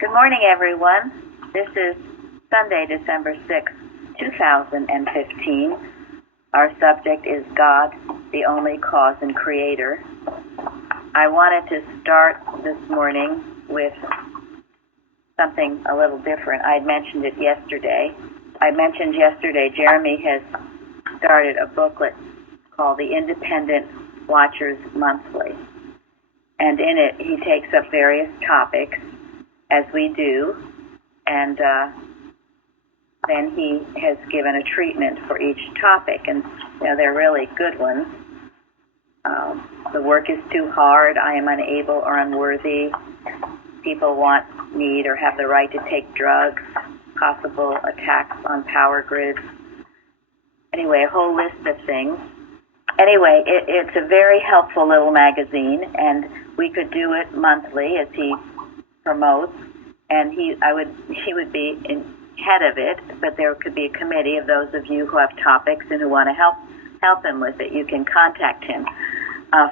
Good morning, everyone. This is Sunday, December 6th, 2015. Our subject is God, the only cause and creator. I wanted to start this morning with something a little different. I mentioned it yesterday. Jeremy has started a booklet called The Independent Watchers Monthly. And in it, he takes up various topics, as we do, and then he has given a treatment for each topic, and they're really good ones. The work is too hard, I am unable or unworthy, people want, need, or have the right to take drugs, possible attacks on power grids. Anyway, a whole list of things. Anyway, it's a very helpful little magazine, and we could do it monthly, as he promotes, and he would be head of it, but there could be a committee of those of you who have topics and who want to help him with it. You can contact him.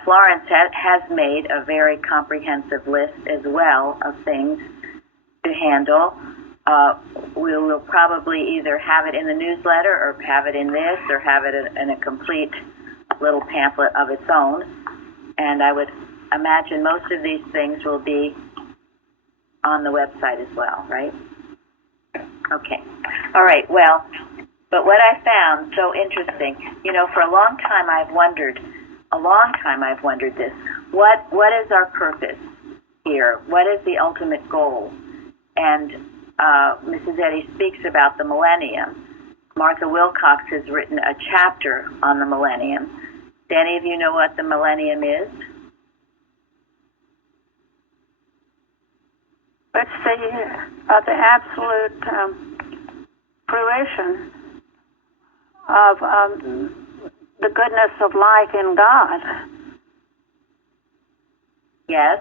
Florence has made a very comprehensive list as well of things to handle. We will probably either have it in the newsletter or have it in this or have it in a complete little pamphlet of its own. And I would imagine most of these things will be on the website as well, right? Okay. All right. Well, but what I found so interesting, for a long time I've wondered this. What is our purpose here? What is the ultimate goal? And Mrs. Eddy speaks about the millennium. Martha Wilcox has written a chapter on the millennium. Do any of you know what the millennium is? It's the absolute fruition of the goodness of life in God. Yes.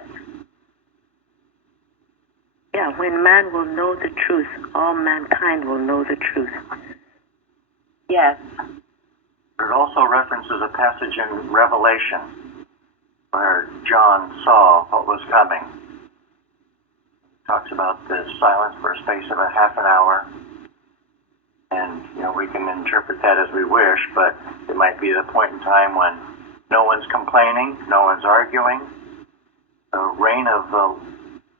Yeah, when man will know the truth, all mankind will know the truth. Yes. It also references a passage in Revelation where John saw what was coming. Talks about the silence for a space of a half an hour. And, we can interpret that as we wish, but it might be the point in time when no one's complaining, no one's arguing. The reign of the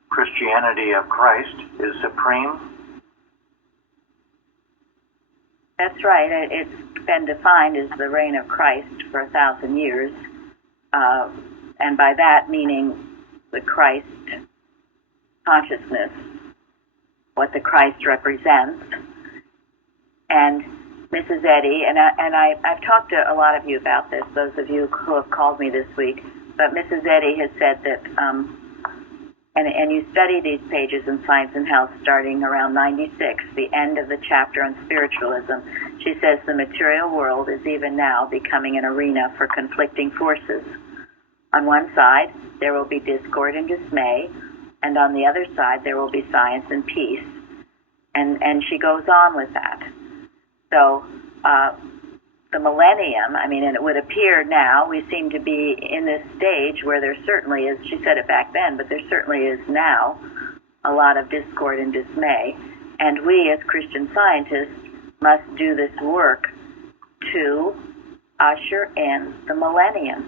Christianity of Christ is supreme. That's right. It's been defined as the reign of Christ for 1,000 years. And by that meaning the Christ consciousness, what the Christ represents. And Mrs. Eddy, and I've talked to a lot of you about this, those of you who have called me this week, but Mrs. Eddy has said that, and you study these pages in Science and Health starting around 96, the end of the chapter on spiritualism. She says the material world is even now becoming an arena for conflicting forces. On one side, there will be discord and dismay, and on the other side, there will be science and peace. And she goes on with that. So the millennium, and it would appear now, we seem to be in this stage where there certainly is, she said it back then, but there certainly is now a lot of discord and dismay. And we as Christian scientists must do this work to usher in the millennium.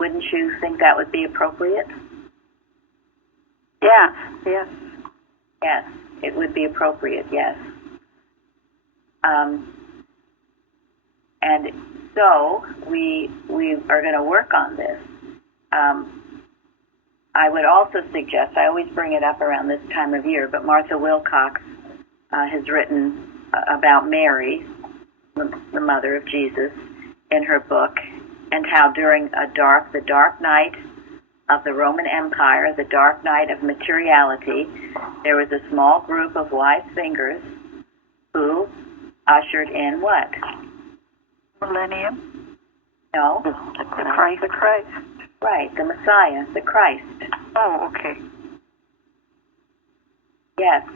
Wouldn't you think that would be appropriate? Yeah. Yes. Yes, it would be appropriate, yes. And so we are going to work on this. I would also suggest, I always bring it up around this time of year, but Martha Wilcox has written about Mary, the mother of Jesus, in her book, and how during the dark night of the Roman Empire, the dark night of materiality, there was a small group of wise thinkers who ushered in what? Millennium? No. The Christ. The Christ. Right, the Messiah, the Christ. Oh, okay. Yes.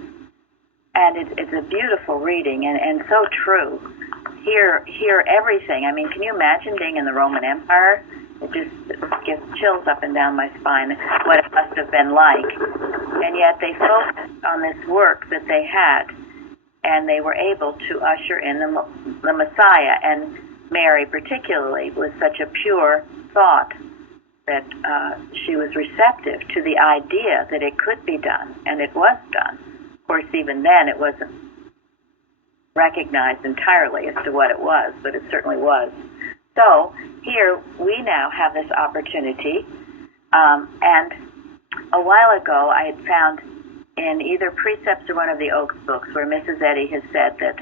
And it's a beautiful reading and so true. Hear everything. Can you imagine being in the Roman Empire It just gives chills up and down my spine, what it must have been like. And yet they focused on this work that they had, and they were able to usher in the Messiah. And Mary particularly was such a pure thought that she was receptive to the idea that it could be done, and it was done. Of course, even then it wasn't recognized entirely as to what it was, but it certainly was. So here we now have this opportunity, and a while ago I had found in either Precepts or one of the Oaks books where Mrs. Eddy has said that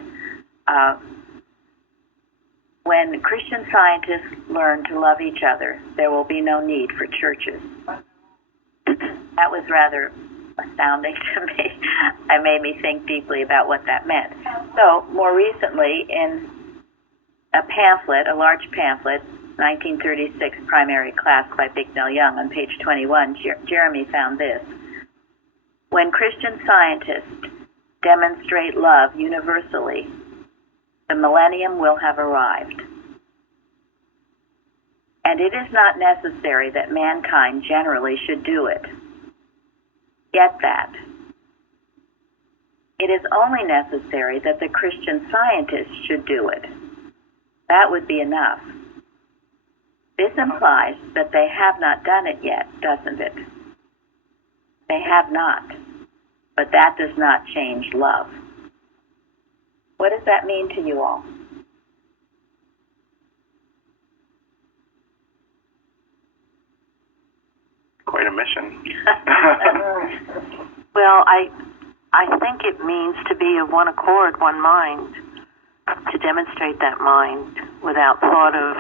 when Christian scientists learn to love each other, there will be no need for churches. That was rather astounding to me. It made me think deeply about what that meant. So, more recently, in a pamphlet, a large pamphlet, 1936 Primary Class by Bicknell Young, on page 21, Jeremy found this. When Christian scientists demonstrate love universally, the millennium will have arrived. And it is not necessary that mankind generally should do it. Get that. It is only necessary that the Christian scientists should do it. That would be enough. This implies that they have not done it yet, doesn't it? They have not. But that does not change love. What does that mean to you all? Quite a mission. Well, I think it means to be of one accord, one mind, to demonstrate that mind without thought of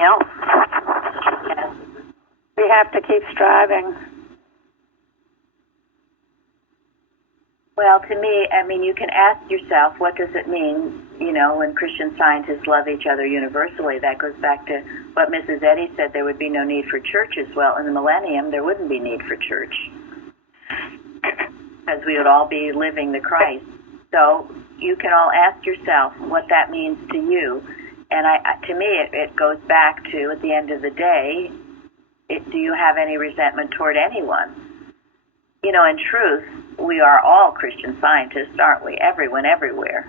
else. Yes. We have to keep striving. Well, to me, I mean, you can ask yourself, what does it mean, when Christian scientists love each other universally? That goes back to what Mrs. Eddy said, there would be no need for churches. Well, in the millennium, there wouldn't be need for church, because we would all be living the Christ. So you can all ask yourself what that means to you. And to me, it goes back to, at the end of the day, do you have any resentment toward anyone? In truth, we are all Christian scientists, aren't we? Everyone, everywhere.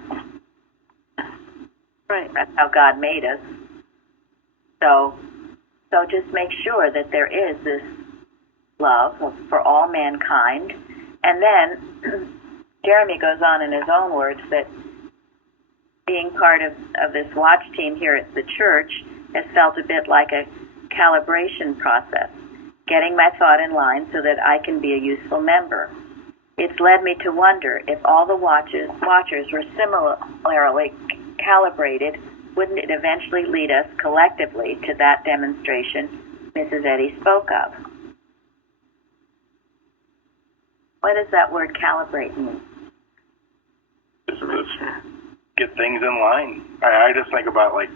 Right. That's how God made us. So just make sure that there is this love for all mankind. And then Jeremy goes on in his own words that being part of this watch team here at the church has felt a bit like a calibration process, getting my thought in line so that I can be a useful member. It's led me to wonder if all the watchers were similarly calibrated, wouldn't it eventually lead us collectively to that demonstration Mrs. Eddy spoke of? What does that word calibrate mean? Just get things in line. I just think about like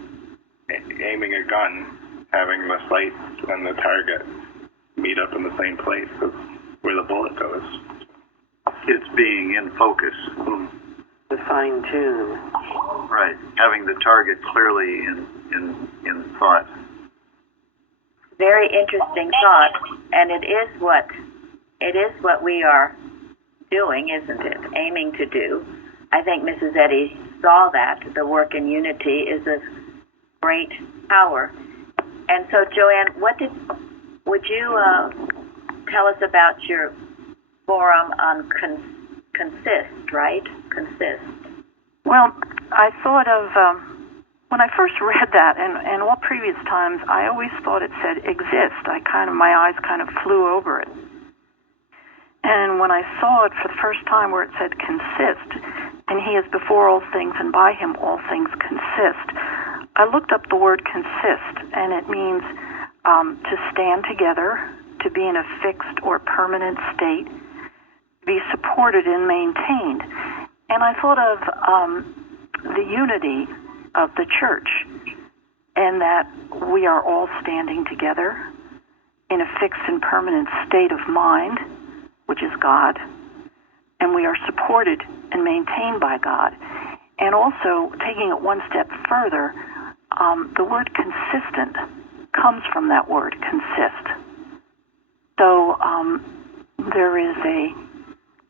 aiming a gun, having the sight and the target meet up in the same place. That's where the bullet goes. It's being in focus. To fine tune. Right. Having the target clearly in thought. Very interesting thought, and it is what we are doing, isn't it? Aiming to do. I think Mrs. Eddy saw that the work in unity is of great power. And so, Joanne, would you tell us about your forum on consist, right? Consist. Well, I thought of, when I first read that, and all previous times, I always thought it said exist. My eyes kind of flew over it. And when I saw it for the first time where it said consist, and he is before all things, and by him all things consist, I looked up the word consist, and it means to stand together, to be in a fixed or permanent state, be supported and maintained. And I thought of the unity of the church, and that we are all standing together in a fixed and permanent state of mind, which is God, and we are supported and maintained by God. And also, taking it one step further, the word consistent comes from that word, consist. So there is a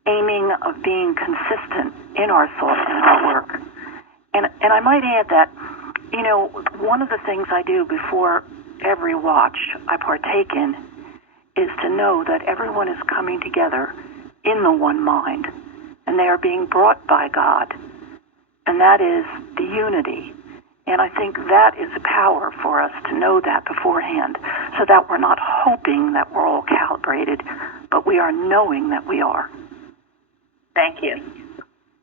aiming of being consistent in our thought and our work. And I might add that, one of the things I do before every watch I partake in is to know that everyone is coming together in the one mind, and they are being brought by God, and that is the unity. And I think that is a power for us to know that beforehand, so that we're not hoping that we're all calibrated, but we are knowing that we are. Thank you.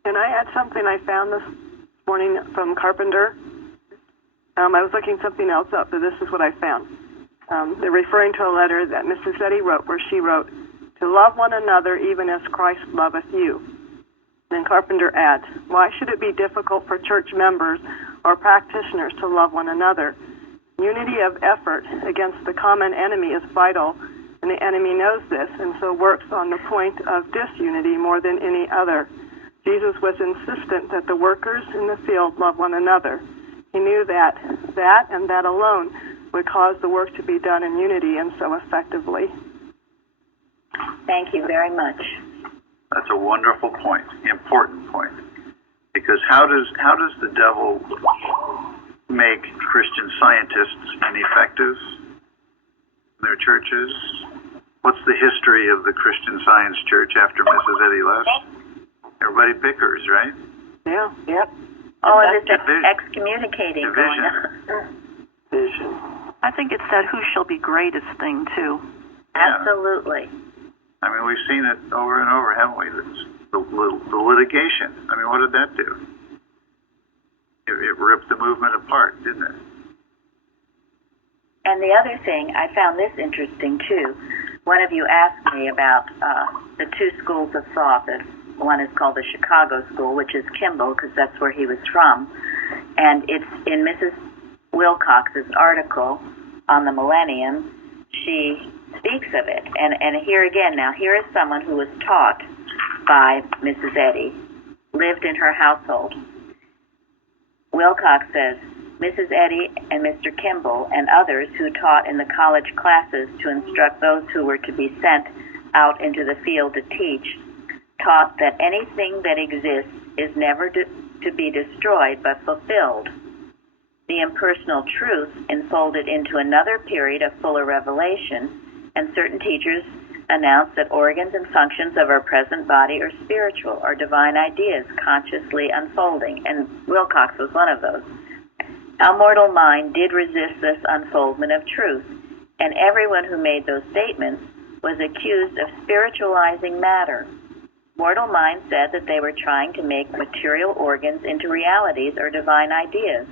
Can I add something I found this morning from Carpenter? I was looking something else up, but this is what I found. They're referring to a letter that Mrs. Eddy wrote, where she wrote, "To love one another even as Christ loveth you." Then Carpenter adds, "Why should it be difficult for church members or practitioners to love one another? Unity of effort against the common enemy is vital, and the enemy knows this, and so works on the point of disunity more than any other. Jesus was insistent that the workers in the field love one another. He knew that and that alone would cause the work to be done in unity and so effectively." Thank you very much. That's a wonderful point, important point. Because how does the devil make Christian scientists ineffective in their churches? What's the history of the Christian Science Church after Mrs. Eddy left? Everybody bickers, right? Yeah. Yep. Oh, and this division. excommunicating going Division. on. Vision. I think it's that who shall be greatest thing, too. Yeah. Absolutely. I mean, we've seen it over and over, haven't we? The litigation. I mean, what did that do? It ripped the movement apart, didn't it? And the other thing, I found this interesting too. One of you asked me about the two schools of thought. One is called the Chicago School, which is Kimball, because that's where he was from. And it's in Mrs. Wilcox's article on the millennium. She speaks of it. And here again, now, here is someone who was taught by Mrs. Eddy, lived in her household. Wilcox says, Mrs. Eddy and Mr. Kimball and others who taught in the college classes to instruct those who were to be sent out into the field to teach, taught that anything that exists is never to be destroyed but fulfilled. The impersonal truth enfolded into another period of fuller revelation, and certain teachers announced that organs and functions of our present body are spiritual, or divine ideas consciously unfolding, and Wilcox was one of those. Our mortal mind did resist this unfoldment of truth, and everyone who made those statements was accused of spiritualizing matter. Mortal mind said that they were trying to make material organs into realities or divine ideas.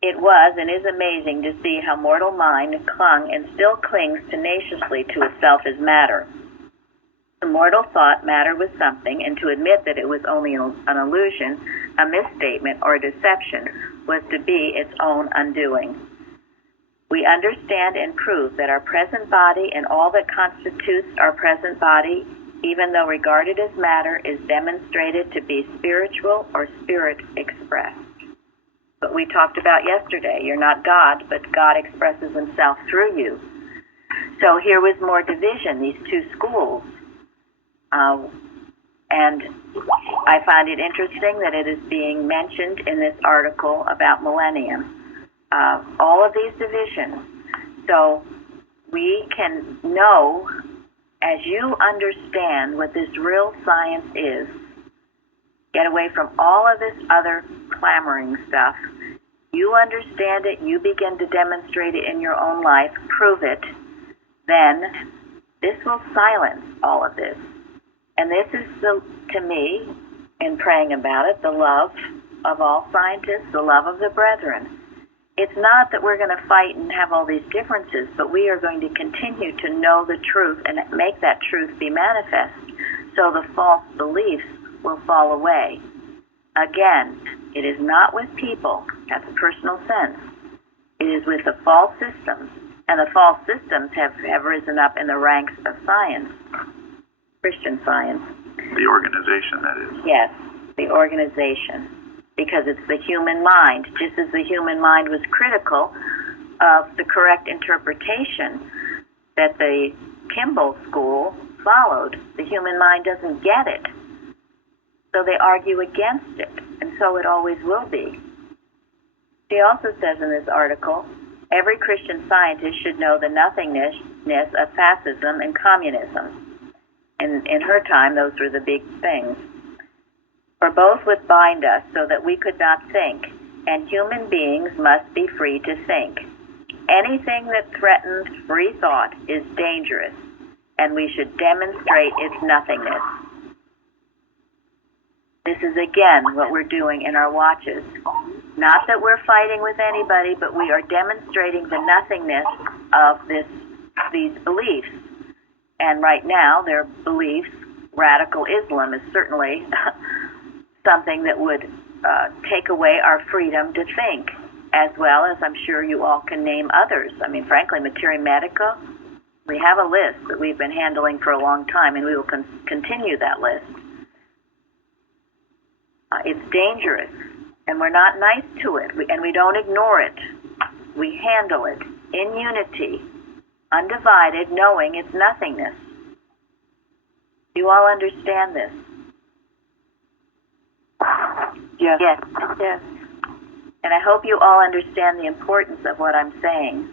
It was and is amazing to see how mortal mind clung and still clings tenaciously to itself as matter. The mortal thought matter was something, and to admit that it was only an illusion, a misstatement, or a deception was to be its own undoing. We understand and prove that our present body and all that constitutes our present body, even though regarded as matter, is demonstrated to be spiritual or spirit expressed. But we talked about yesterday, you're not God, but God expresses himself through you. So here was more division, these two schools. And I find it interesting that it is being mentioned in this article about millennium. All of these divisions. So we can know, as you understand what this real science is, get away from all of this other clamoring stuff. You understand it, you begin to demonstrate it in your own life, prove it, then this will silence all of this. And this is, to me, in praying about it, the love of all scientists, the love of the brethren. It's not that we're going to fight and have all these differences, but we are going to continue to know the truth and make that truth be manifest, so the false beliefs will fall away. Again, it is not with people. That's a personal sense. It is with the false systems, and the false systems have risen up in the ranks of science, Christian Science. The organization, that is. Yes, the organization. Because it's the human mind. Just as the human mind was critical of the correct interpretation that the Kimball school followed. The human mind doesn't get it. So they argue against it, and so it always will be. She also says in this article, every Christian scientist should know the nothingness of fascism and communism. In her time, those were the big things. For both would bind us so that we could not think, and human beings must be free to think. Anything that threatens free thought is dangerous, and we should demonstrate its nothingness. This is again what we're doing in our watches. Not that we're fighting with anybody, but we are demonstrating the nothingness of these beliefs. And right now, their beliefs, radical Islam is certainly something that would take away our freedom to think, as well as I'm sure you all can name others. I mean, frankly, Materia Medica, we have a list that we've been handling for a long time, and we will continue that list. It's dangerous, and we're not nice to it, and we don't ignore it. We handle it in unity, undivided, knowing its nothingness. You all understand this? Yes. Yes. Yes. And I hope you all understand the importance of what I'm saying.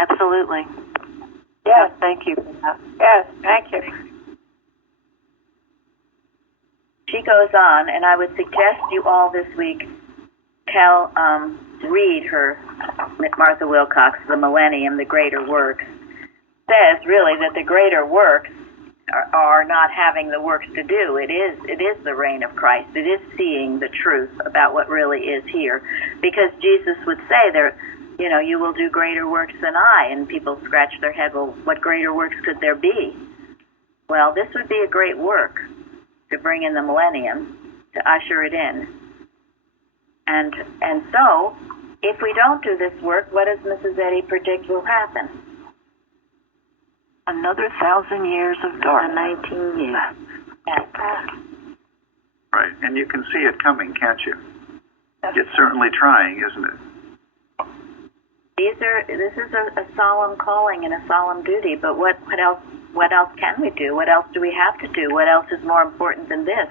Absolutely. Yes. Thank you for that. Yes. Thank you. She goes on, and I would suggest you all this week read her, Martha Wilcox, The Millennium, The Greater Works. Says really that the greater works are not having the works to do. It is the reign of Christ. It is seeing the truth about what really is here. Because Jesus would say there, you will do greater works than I, and people scratch their head, well, what greater works could there be? Well, this would be a great work to bring in the millennium, to usher it in. And so, if we don't do this work, what does Mrs. Eddy predict will happen? Another 1,000 years of darkness. 19 years. Right, and you can see it coming, can't you? It's certainly trying, isn't it? This is a solemn calling and a solemn duty, but what else can we do? What else do we have to do? What else is more important than this?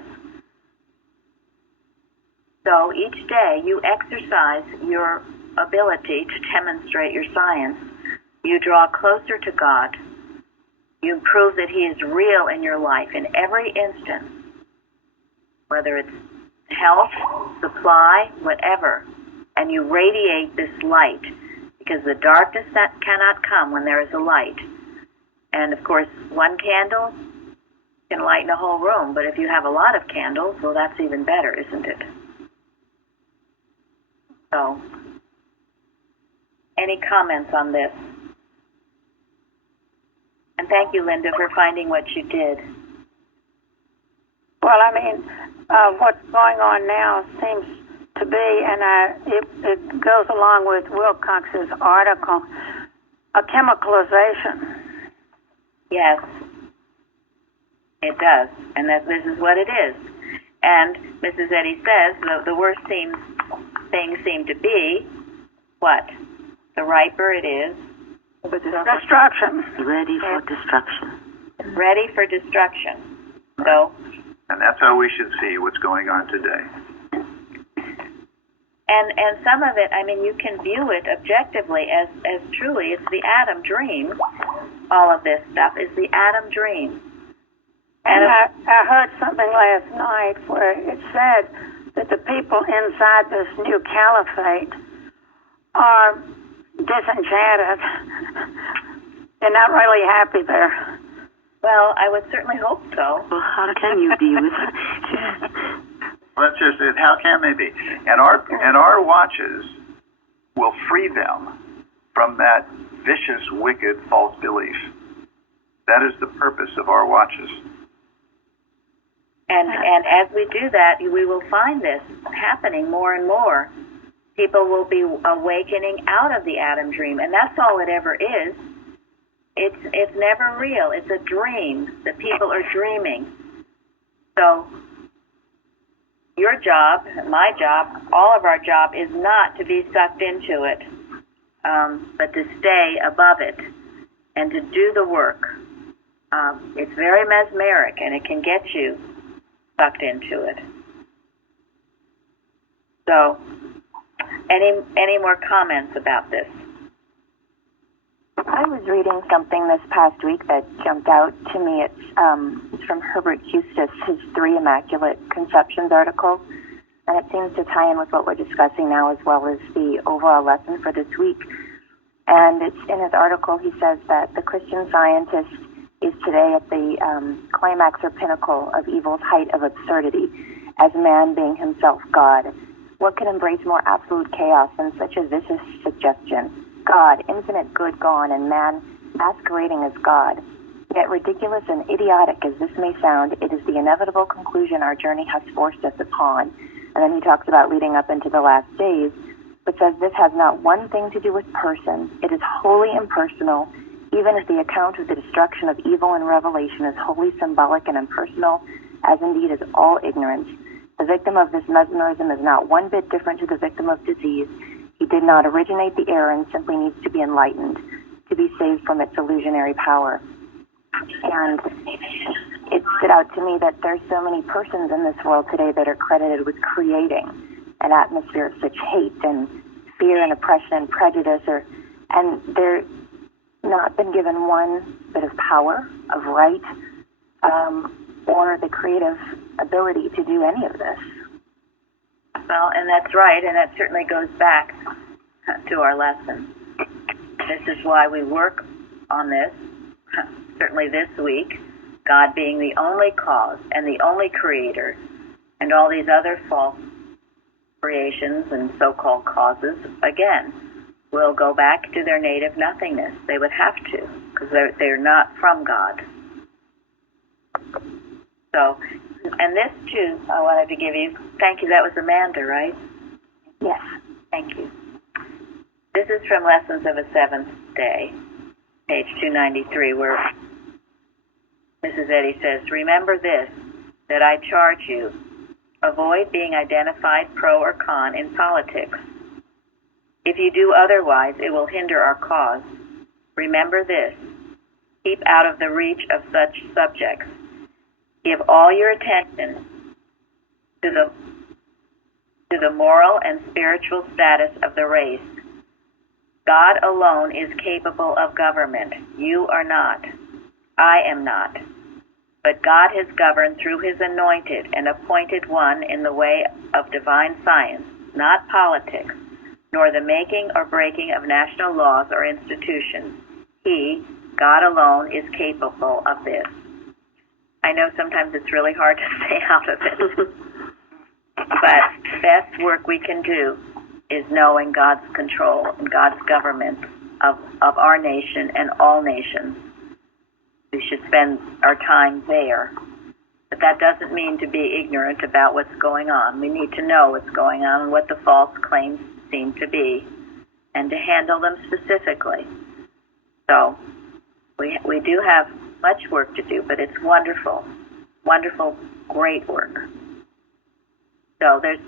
So each day you exercise your ability to demonstrate your science. You draw closer to God. You prove that He is real in your life in every instant, whether it's health, supply, whatever, and you radiate this light, because the darkness that cannot come when there is a light. And of course, one candle can lighten a whole room, but if you have a lot of candles, well, that's even better, isn't it? So, any comments on this? And thank you, Linda, for finding what you did. Well, I mean, what's going on now seems to be, and it goes along with Wilcox's article, a chemicalization. Yes, it does, and this is what it is. And Mrs. Eddy says the worst things seem to be what? The riper it is. Destruction. Ready for destruction. Ready for destruction. So. And that's how we should see what's going on today. And some of it, I mean, you can view it objectively as truly, it's the Adam dream. All of this stuff is the Adam dream. And I heard something last night where it said that the people inside this new caliphate are disenchanted. They're not really happy there. Well, I would certainly hope so. Well, how can you be with it? Well, that's just it. How can they be? And our watches will free them from that vicious, wicked, false belief. That is the purpose of our watches. And as we do that, we will find this happening more and more. People will be awakening out of the Adam dream, and that's all it ever is. It's never real. It's a dream that people are dreaming. So, your job, my job, all of our job is not to be sucked into it, but to stay above it and to do the work. It's very mesmeric, and it can get you sucked into it. So, any more comments about this? I was reading something this past week that jumped out to me. It's from Herbert Eustace, his 3 Immaculate Conceptions article, and it seems to tie in with what we're discussing now as well as the overall lesson for this week. And it's in his article, he says that the Christian Scientist is today at the climax or pinnacle of evil's height of absurdity, as man being himself God. What can embrace more absolute chaos than such a vicious suggestion? God, infinite good gone, and man masquerading as God. Yet ridiculous and idiotic as this may sound, it is the inevitable conclusion our journey has forced us upon. And then he talks about leading up into the last days, but says this has not one thing to do with person. It is wholly impersonal, even as the account of the destruction of evil in Revelation is wholly symbolic and impersonal, as indeed is all ignorance. The victim of this mesmerism is not one bit different to the victim of disease. He did not originate the error and simply needs to be enlightened, to be saved from its illusionary power. And it stood out to me that there's so many persons in this world today that are credited with creating an atmosphere of such hate and fear and oppression and prejudice, and they're not been given one bit of power, of right, or the creative ability to do any of this. Well, and that's right, and that certainly goes back to our lesson. This is why we work on this, certainly this week, God being the only cause and the only creator, and all these other false creations and so-called causes, again, will go back to their native nothingness. They would have to, because they're not from God. So, and this too, I wanted to give you, thank you, that was Amanda, right? Yes. Thank you. This is from Lessons of a Seventh Day, page 293, where Mrs. Eddy says, remember this, that I charge you, avoid being identified pro or con in politics. If you do otherwise, it will hinder our cause. Remember this, keep out of the reach of such subjects. Give all your attention to the moral and spiritual status of the race. God alone is capable of government. You are not. I am not. But God has governed through his anointed and appointed one in the way of divine science, not politics, nor the making or breaking of national laws or institutions. He, God alone, is capable of this. I know sometimes it's really hard to stay out of it. But the best work we can do is knowing God's control and God's government of our nation and all nations. We should spend our time there. But that doesn't mean to be ignorant about what's going on. We need to know what's going on and what the false claims seem to be, and to handle them specifically. So we do have much work to do, but it's wonderful, wonderful, great work. So there's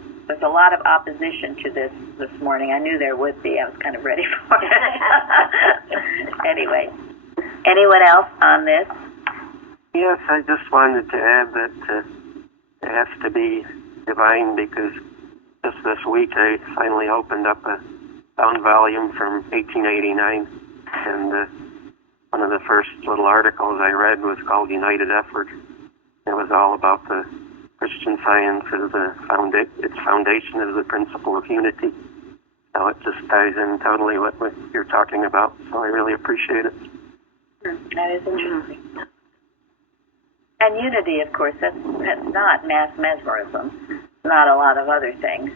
a lot of opposition to this morning. I knew there would be. I was kind of ready for it. Anyway, anyone else on this? Yes, I just wanted to add that it has to be divine, because just this week I finally opened up a bound volume from 1889, and one of the first little articles I read was called United Effort. It was all about the Christian Science as its foundation is the principle of unity. So it just ties in totally with what you're talking about, so I really appreciate it. That is interesting. And unity, of course, that's not mass mesmerism, not a lot of other things.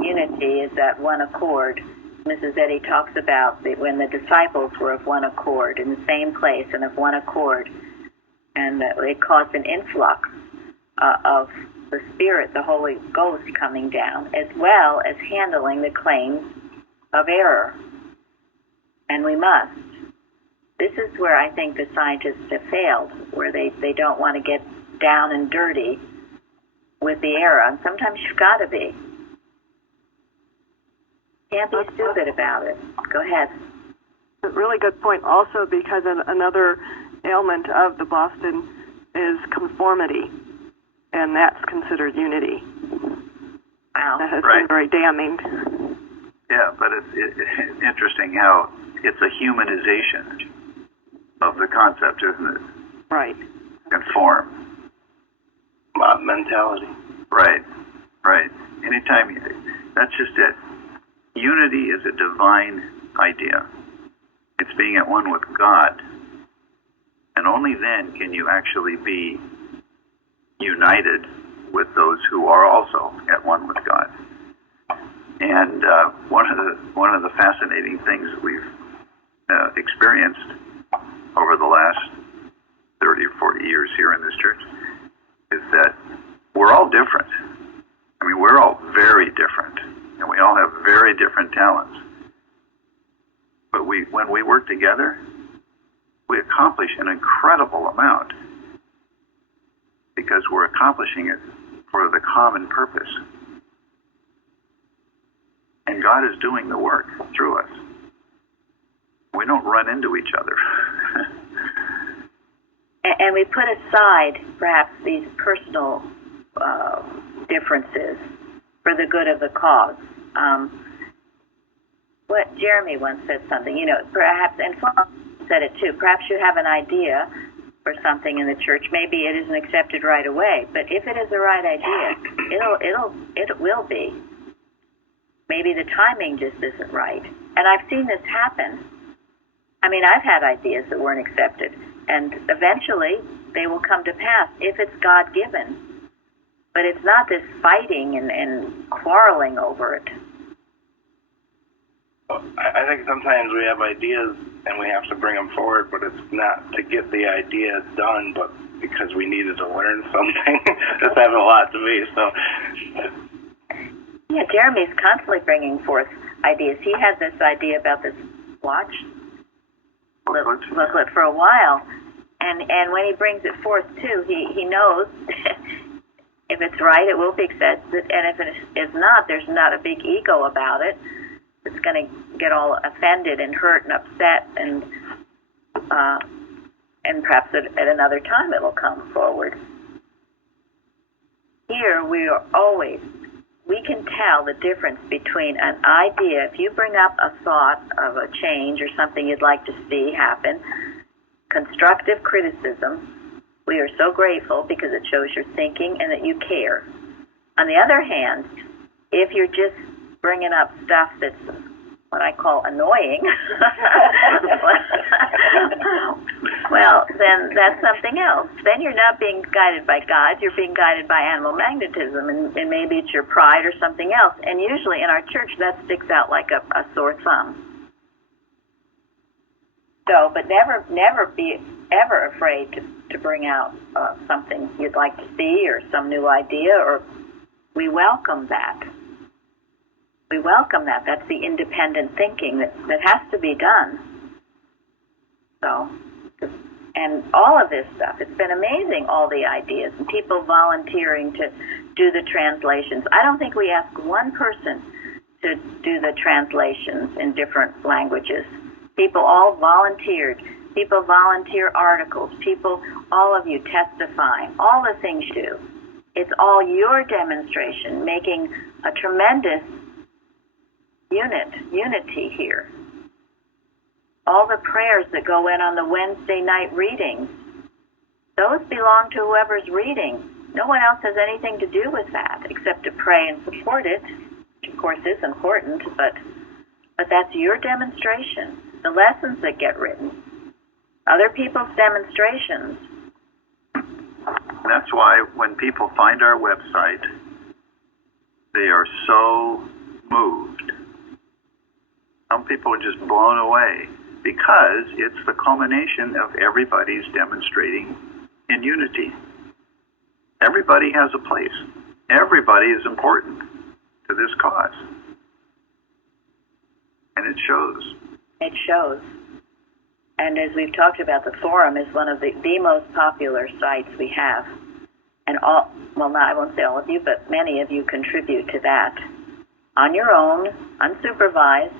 Unity is that one accord. Mrs. Eddy talks about when the disciples were of one accord, in the same place and of one accord, and it caused an influx of the Spirit, the Holy Ghost, coming down, as well as handling the claims of error. And we must. This is where I think the scientists have failed, where they don't want to get down and dirty with the error, and sometimes you've got to be. Can't be stupid about it. Go ahead. A really good point also, because another ailment of the Boston is conformity, and that's considered unity. Wow. That has been very damning. Yeah, but it's interesting how it's a humanization of the concept, isn't it? Right. Conform. Mob mentality. Right. Anytime, that's just it. Unity is a divine idea. It's being at one with God. And only then can you actually be united with those who are also at one with God. And one of the fascinating things that we've experienced over the last 30 or 40 years here in this church is that we're all different. I mean, we're all very different, and we all have very different talents. But when we work together, we accomplish an incredible amount because we're accomplishing it for the common purpose. And God is doing the work through us. We don't run into each other. And we put aside perhaps these personal differences for the good of the cause. What Jeremy once said something, perhaps, and Florence said it too, perhaps you have an idea for something in the church. Maybe it isn't accepted right away, but if it is the right idea, it will be. Maybe the timing just isn't right. And I've seen this happen. I mean, I've had ideas that weren't accepted, and eventually they will come to pass if it's God-given. But it's not this fighting and quarreling over it. I think sometimes we have ideas and we have to bring them forward, but it's not to get the idea done, but because we needed to learn something. That's having a lot to me. So, yeah, Jeremy's constantly bringing forth ideas. He had this idea about this watch booklet for a while, and when he brings it forth too, he knows if it's right, it will be accepted, and if it is not, there's not a big ego about it. It's going to get all offended and hurt and upset, and perhaps at another time it will come forward. Here we can tell the difference between an idea. If you bring up a thought of a change or something you'd like to see happen, constructive criticism, we are so grateful because it shows you're thinking and that you care. On the other hand, if you're just bringing up stuff that's what I call annoying, well, then that's something else. Then you're not being guided by God, you're being guided by animal magnetism, and maybe it's your pride or something else. And usually in our church, that sticks out like a sore thumb. So, but never be ever afraid to bring out something you'd like to see or some new idea, or we welcome that. We welcome that. That's the independent thinking that has to be done. So, and all of this stuff, it's been amazing, all the ideas, and people volunteering to do the translations. I don't think we ask one person to do the translations in different languages. People all volunteered. People volunteer articles. People, all of you testifying, all the things you do. It's all your demonstration, making a tremendous unity here. All the prayers that go in on the Wednesday night readings, those belong to whoever's reading. No one else has anything to do with that except to pray and support it, which of course is important, but that's your demonstration. The lessons that get written, other people's demonstrations. That's why when people find our website, they are so moved. Some people are just blown away because it's the culmination of everybody's demonstrating in unity. Everybody has a place. Everybody is important to this cause. And it shows. It shows. And as we've talked about, the forum is one of the most popular sites we have. And I won't say all of you, but many of you contribute to that on your own, unsupervised.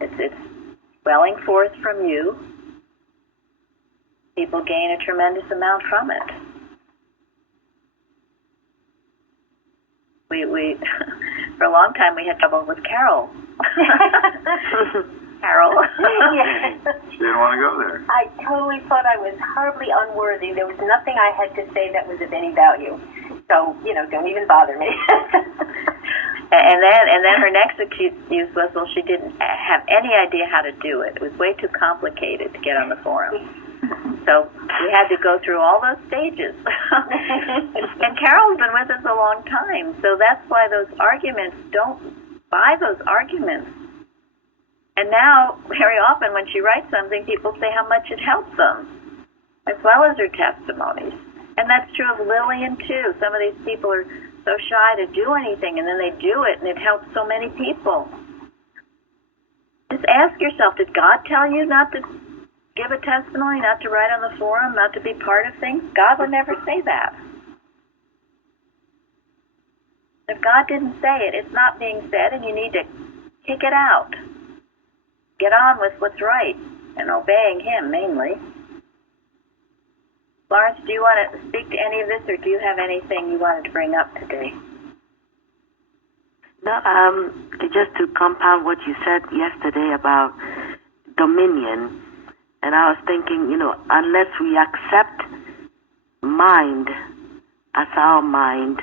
It's welling forth from you. People gain a tremendous amount from it. We for a long time we had trouble with Carol. Carol. She didn't want to go there. I totally thought I was horribly unworthy. There was nothing I had to say that was of any value. So, don't even bother me. And then her next excuse was, well, she didn't have any idea how to do it. It was way too complicated to get on the forum. So we had to go through all those stages. And Carol's been with us a long time, so that's why those arguments, don't buy those arguments. And now, very often when she writes something, people say how much it helps them, as well as her testimonies. And that's true of Lillian, too. Some of these people are so shy to do anything, and then they do it, and it helps so many people. Just ask yourself, did God tell you not to give a testimony, not to write on the forum, not to be part of things? God would never say that. If God didn't say it, it's not being said, and you need to kick it out. Get on with what's right, and obeying Him, mainly. Lawrence, do you want to speak to any of this, or do you have anything you wanted to bring up today? No, just to compound what you said yesterday about dominion, and I was thinking, unless we accept mind as our mind,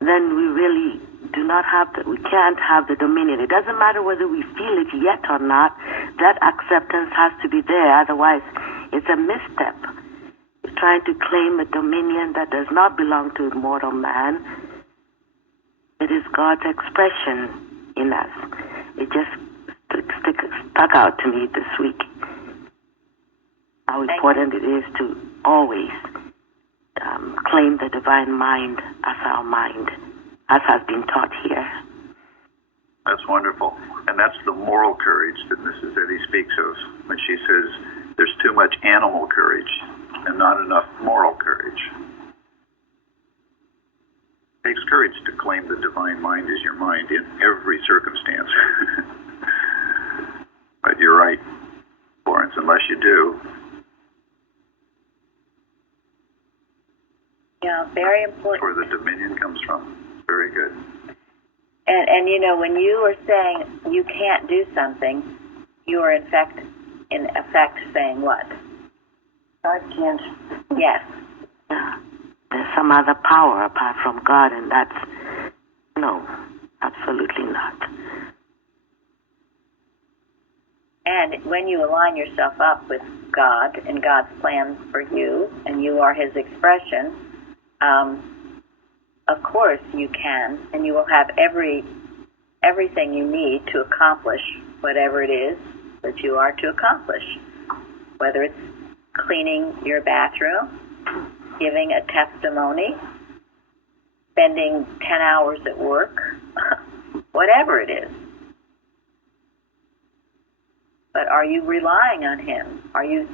then we really do not have we can't have the dominion. It doesn't matter whether we feel it yet or not. That acceptance has to be there. Otherwise, it's a misstep. It's trying to claim a dominion that does not belong to mortal man. It is God's expression in us. It just stuck out to me this week. How important it is to always claim the divine mind as our mind, as has been taught here. That's wonderful. And that's the moral courage that Mrs. Eddy speaks of when she says there's too much animal courage and not enough moral courage. It takes courage to claim the divine mind as your mind in every circumstance. But you're right, Florence, unless you do. Yeah, very important. Where the dominion comes from. Very good. And when you are saying you can't do something, you are in effect saying what? God can't. Yes. There's some other power apart from God, and that's no, absolutely not. And when you align yourself up with God and God's plan for you, and you are His expression, of course you can, and you will have everything you need to accomplish whatever it is that you are to accomplish. Whether it's cleaning your bathroom, giving a testimony, spending 10 hours at work, whatever it is. But are you relying on Him? Are you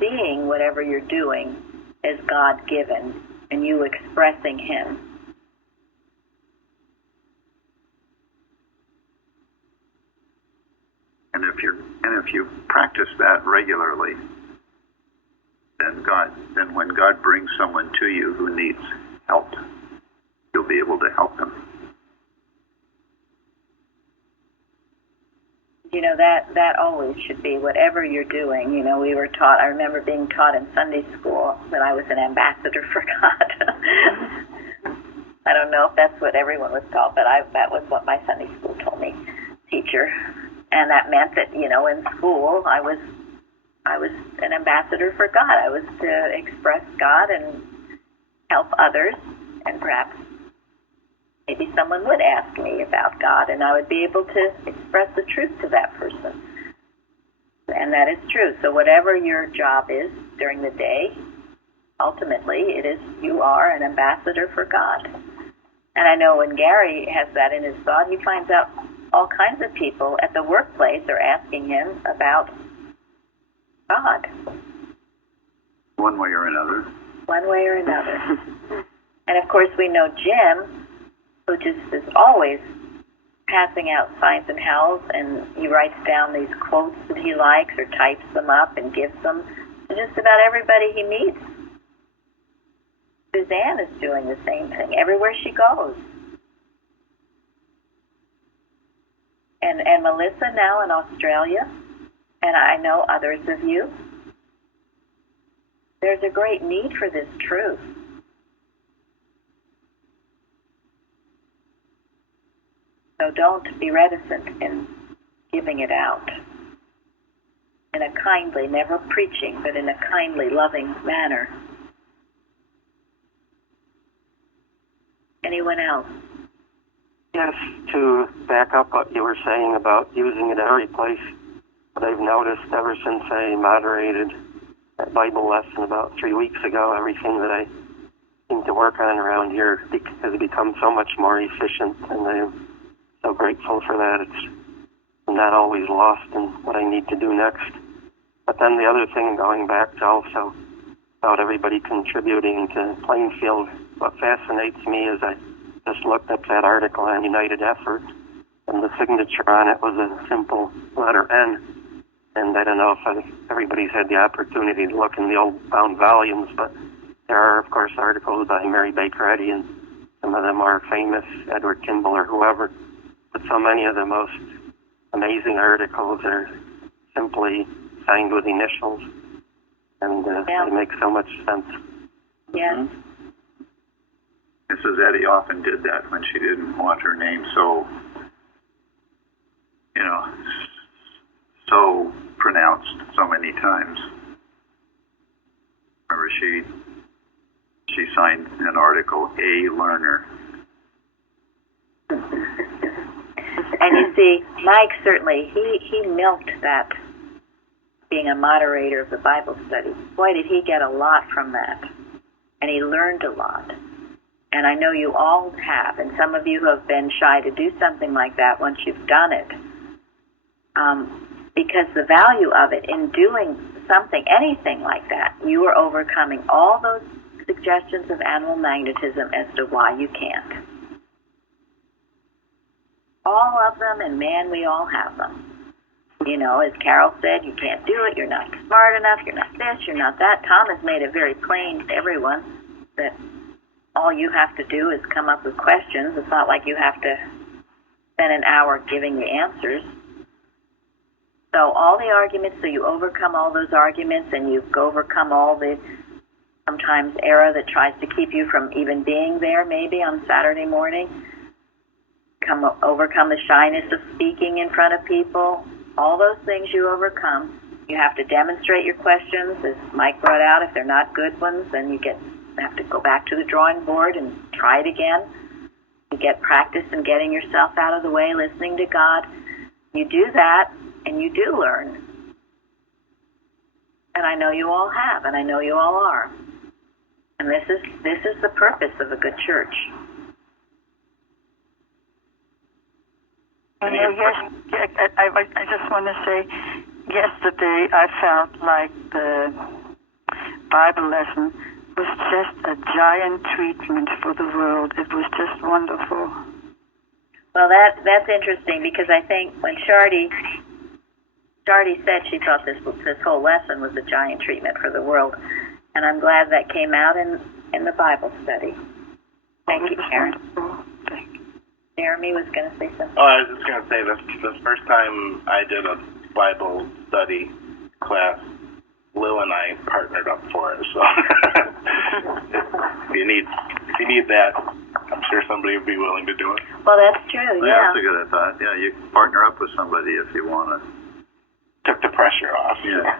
seeing whatever you're doing as God-given, and you expressing Him? And if you practice that regularly, then when God brings someone to you who needs help, you'll be able to help them. That always should be whatever you're doing. We were taught, I remember being taught in Sunday school that I was an ambassador for God. I don't know if that's what everyone was taught, but that was what my Sunday school told me, teacher. And that meant that, in school, I was an ambassador for God. I was to express God and help others, and perhaps maybe someone would ask me about God, and I would be able to express the truth to that person. And that is true. So whatever your job is during the day, ultimately, it is you are an ambassador for God. And I know when Gary has that in his thought, he finds out all kinds of people at the workplace are asking him about God. One way or another. one way or another. And of course, we know Jim, who just is always passing out signs and hells, and he writes down these quotes that he likes or types them up and gives them to just about everybody he meets. Suzanne is doing the same thing everywhere she goes. And Melissa now in Australia, and I know others of you. There's a great need for this truth. So don't be reticent in giving it out. In a kindly, never preaching, but in a kindly, loving manner. Anyone else? Yes, to back up what you were saying about using it every place, what I've noticed ever since I moderated that Bible lesson about 3 weeks ago, everything that I seem to work on around here has become so much more efficient, and I'm so grateful for that. It's not always lost in what I need to do next. But then the other thing, going back to also about everybody contributing to Plainfield, what fascinates me is I just looked up that article on United Effort, and the signature on it was a simple letter N. And I don't know if everybody's had the opportunity to look in the old bound volumes, but there are, of course, articles by Mary Baker Eddy, and some of them are famous, Edward Kimball or whoever. But so many of the most amazing articles are simply signed with initials, and they make so much sense. Yes. Mm-hmm. Mrs. Eddy often did that when she didn't want her name so, so pronounced so many times. Remember, she signed an article, A Learner. And you see, Mike certainly, he milked that, being a moderator of the Bible study. Boy, did he get a lot from that. And he learned a lot. And I know you all have, and some of you have been shy to do something like that once you've done it. Because the value of it in doing something, anything like that, you are overcoming all those suggestions of animal magnetism as to why you can't. All of them, and man, we all have them. As Carol said, you can't do it, you're not smart enough, you're not this, you're not that. Tom has made it very plain to everyone that all you have to do is come up with questions. It's not like you have to spend an hour giving the answers. So all the arguments, so you overcome all those arguments, and you overcome all the sometimes error that tries to keep you from even being there maybe on Saturday morning. Overcome the shyness of speaking in front of people. All those things you overcome. You have to demonstrate your questions, as Mike brought out. If they're not good ones, then you have to go back to the drawing board and try it again. You get practice in getting yourself out of the way, listening to God. You do that, and you do learn. And I know you all have, and I know you all are. And this is the purpose of a good church. I just want to say, yesterday I felt like the Bible lesson was just a giant treatment for the world. It was just wonderful. Well, that's interesting, because I think when Shardy said she thought this whole lesson was a giant treatment for the world, and I'm glad that came out in the Bible study. Thank you, Karen. Thank you. Jeremy was going to say something. Oh, I was just going to say, the first time I did a Bible study class, Lou and I partnered up for it. So if you need that, I'm sure somebody would be willing to do it. Well, that's true. Yeah, that's a good thought. Yeah, you can partner up with somebody if you want to. Took the pressure off. Yeah.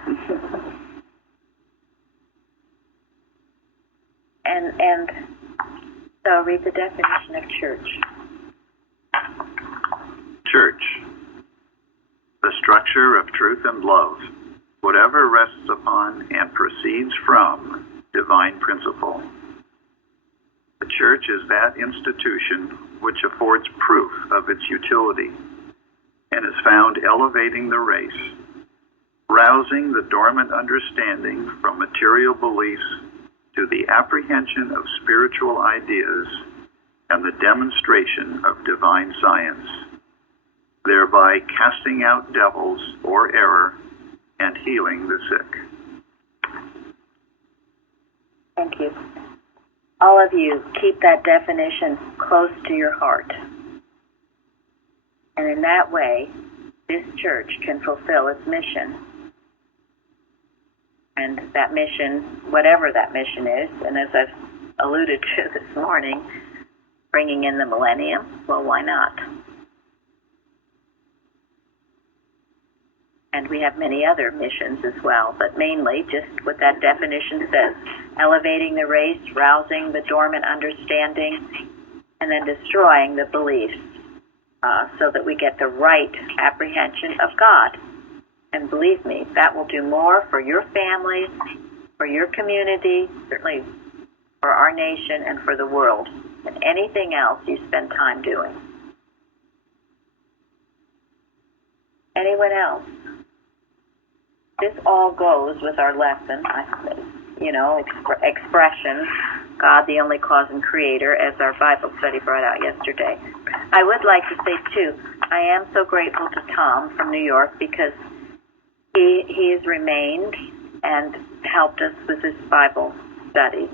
And so read the definition of church. Church, the structure of truth and love, whatever rests upon and proceeds from divine principle. The church is that institution which affords proof of its utility and is found elevating the race, rousing the dormant understanding from material beliefs to the apprehension of spiritual ideas and the demonstration of divine science, thereby casting out devils or error and healing the sick. Thank you. All of you, keep that definition close to your heart. And in that way, this church can fulfill its mission. And that mission, whatever that mission is, and as I've alluded to this morning, bringing in the millennium, well, why not? And we have many other missions as well, but mainly just what that definition says, elevating the race, rousing the dormant understanding, and then destroying the beliefs so that we get the right apprehension of God. And believe me, that will do more for your family, for your community, certainly for our nation and for the world than anything else you spend time doing. Anyone else? This all goes with our lesson, expression, God the only cause and creator, as our Bible study brought out yesterday. I would like to say, too, I am so grateful to Tom from New York because he has remained and helped us with this Bible study.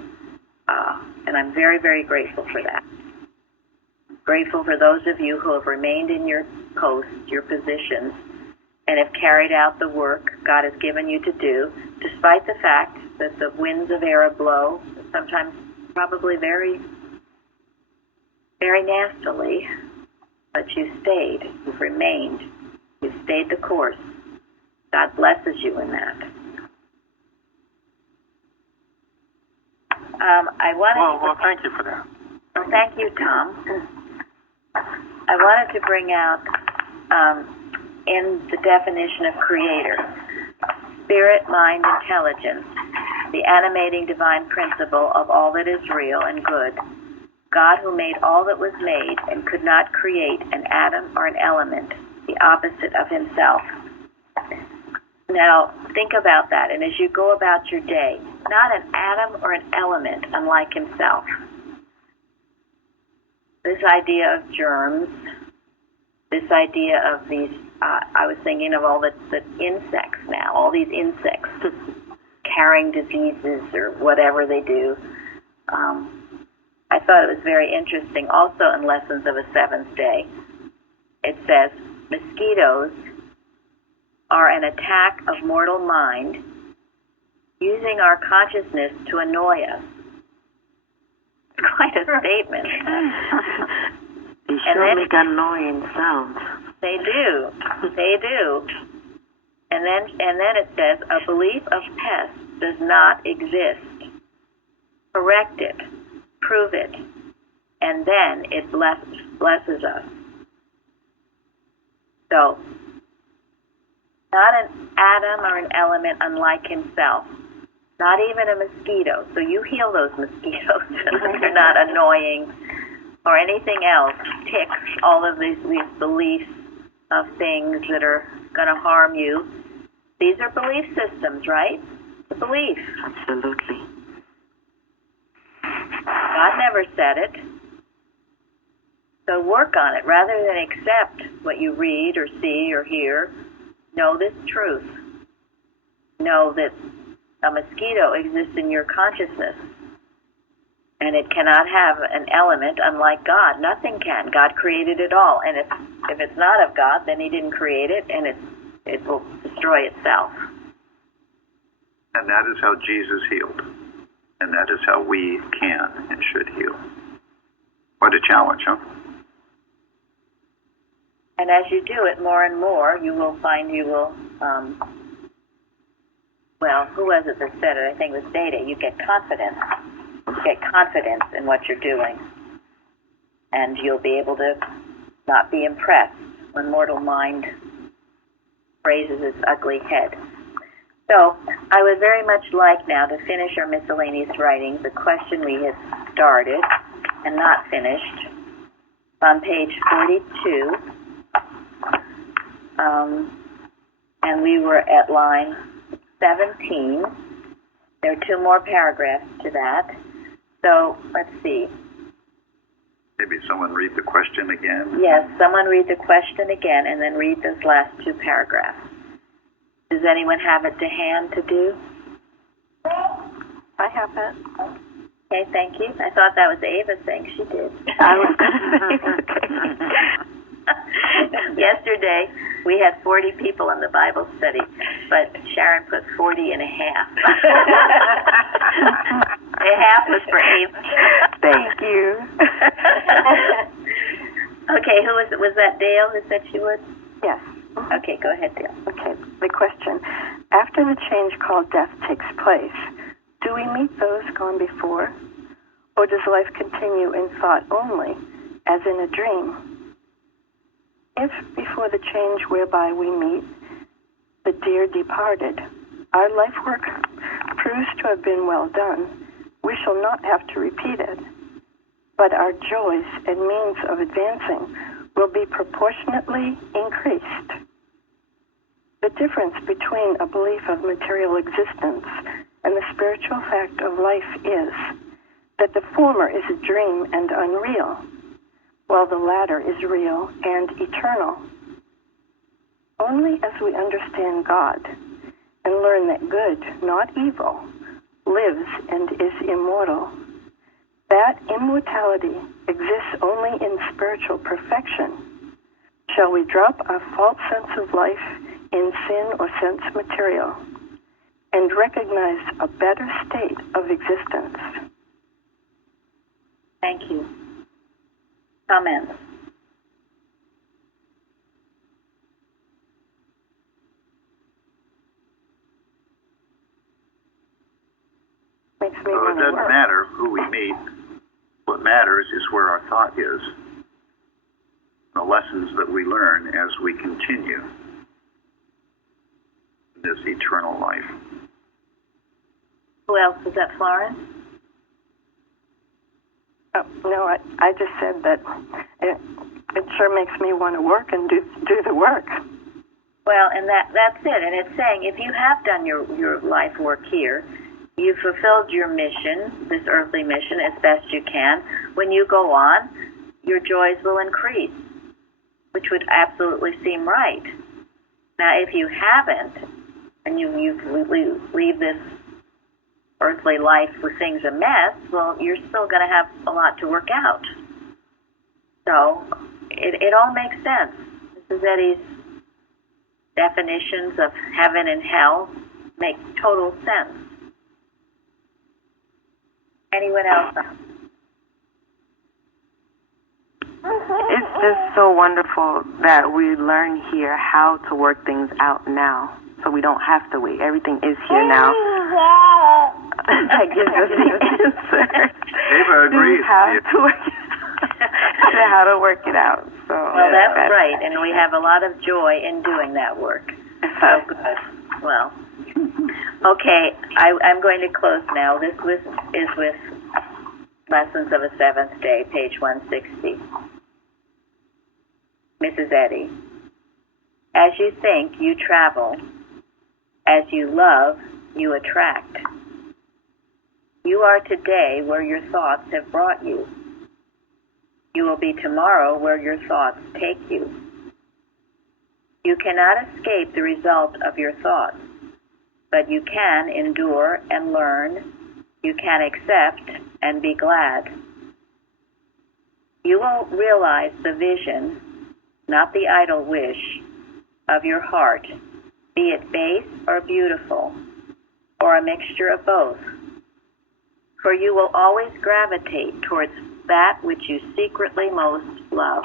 And I'm very, very grateful for that. Grateful for those of you who have remained in your posts, your positions, and have carried out the work God has given you to do, despite the fact that the winds of error blow, sometimes probably very, very nastily, but you stayed, you've remained, you've stayed the course. God blesses you in that. Well, thank you for that. Well, thank you, Tom. I wanted to bring out in the definition of creator, spirit, mind, intelligence, the animating divine principle of all that is real and good, God who made all that was made and could not create an atom or an element, the opposite of himself. Now, think about that, and as you go about your day, not an atom or an element unlike himself. This idea of germs, this idea of these, I was thinking of all the insects now, all these insects carrying diseases or whatever they do. I thought it was very interesting. Also in Lessons of a Seventh Day, it says, mosquitoes are an attack of mortal mind using our consciousness to annoy us. It's quite a statement. They sure make annoying sounds. They do. They do. And then it says, a belief of pests does not exist. Correct it. Prove it. And then it blesses us. So, not an atom or an element unlike himself. Not even a mosquito. So you heal those mosquitoes. They're not annoying or anything else. Ticks, all of these beliefs of things that are going to harm you. These are belief systems, right? It's a belief. Absolutely. God never said it. So work on it. Rather than accept what you read or see or hear, know this truth. Know that a mosquito exists in your consciousness, and it cannot have an element unlike God. Nothing can. God created it all, and if it's not of God, then he didn't create it, and it will destroy itself. And that is how Jesus healed, and that is how we can and should heal. What a challenge, huh? And as you do it more and more, you will find you will, who was it that said it? I think it was Data. You get confidence. You get confidence in what you're doing. And you'll be able to not be impressed when mortal mind raises its ugly head. So I would very much like now to finish our miscellaneous writings, the question we had started and not finished, on page 42. And we were at line 17. There are 2 more paragraphs to that. So let's see. Maybe someone read the question again. Yes, someone read the question again and then read those last 2 paragraphs. Does anyone have it to hand to do? I have it. Okay, thank you. I thought that was Ava saying she did. I was going to say, okay. Yesterday, we had 40 people in the Bible study, but Sharon put 40 and a half. A half was for Ava. Thank you. Okay, who was it? Was that Dale who said she would? Yes. Okay, go ahead, Dale. Okay, the question. After the change called death takes place, do we meet those gone before? Or does life continue in thought only, as in a dream? If before the change whereby we meet the dear departed, our life work proves to have been well done, we shall not have to repeat it, but our joys and means of advancing will be proportionately increased. The difference between a belief of material existence and the spiritual fact of life is that the former is a dream and unreal, while the latter is real and eternal. Only as we understand God and learn that good, not evil, lives and is immortal, that immortality exists only in spiritual perfection, shall we drop our false sense of life in sin or sense material and recognize a better state of existence. Thank you. Comments? Makes me So it doesn't matter who we meet. What matters is where our thought is. The lessons that we learn as we continue this eternal life. Who else? Was that Florence? No, I just said that it sure makes me want to work and do the work. Well, and that's it. And it's saying if you have done your life work here, you've fulfilled your mission, this earthly mission, as best you can. When you go on, your joys will increase, which would absolutely seem right. Now, if you haven't, and you leave this earthly life with things a mess, well, you're still going to have a lot to work out. So it all makes sense. Mrs. Eddy's definitions of heaven and hell make total sense. Anyone else? It's just so wonderful that we learn here how to work things out now, so we don't have to wait. Everything is here now. That gives us the answer. Ava agrees. How to work it out. So well, that's right, and we have a lot of joy in doing that work. So good. Well, okay, I'm going to close now. This is with Lessons of a Seventh Day, page 160. Mrs. Eddy, as you think, you travel. As you love, you attract. You are today where your thoughts have brought you. You will be tomorrow where your thoughts take you. You cannot escape the result of your thoughts, but you can endure and learn. You can accept and be glad. You will realize the vision, not the idle wish, of your heart, be it base or beautiful, or a mixture of both. For you will always gravitate towards that which you secretly most love.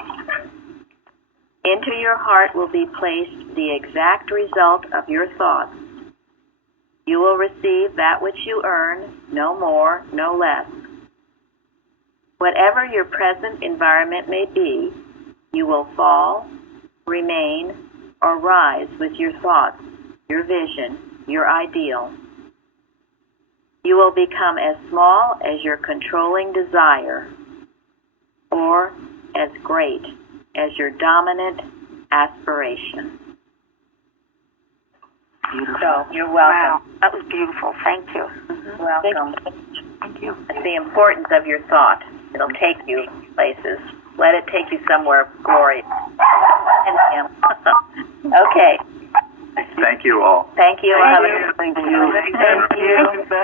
Into your heart will be placed the exact result of your thoughts. You will receive that which you earn, no more, no less. Whatever your present environment may be, you will fall, remain, or rise with your thoughts, your vision, your ideal. You will become as small as your controlling desire, or as great as your dominant aspiration. Beautiful. So, you're welcome. Wow, that was beautiful. Thank you. Mm-hmm. Welcome. Thank you. It's the importance of your thought. It'll take you places. Let it take you somewhere glorious. Okay. Thank you all. Thank you. Thank you. Thank you.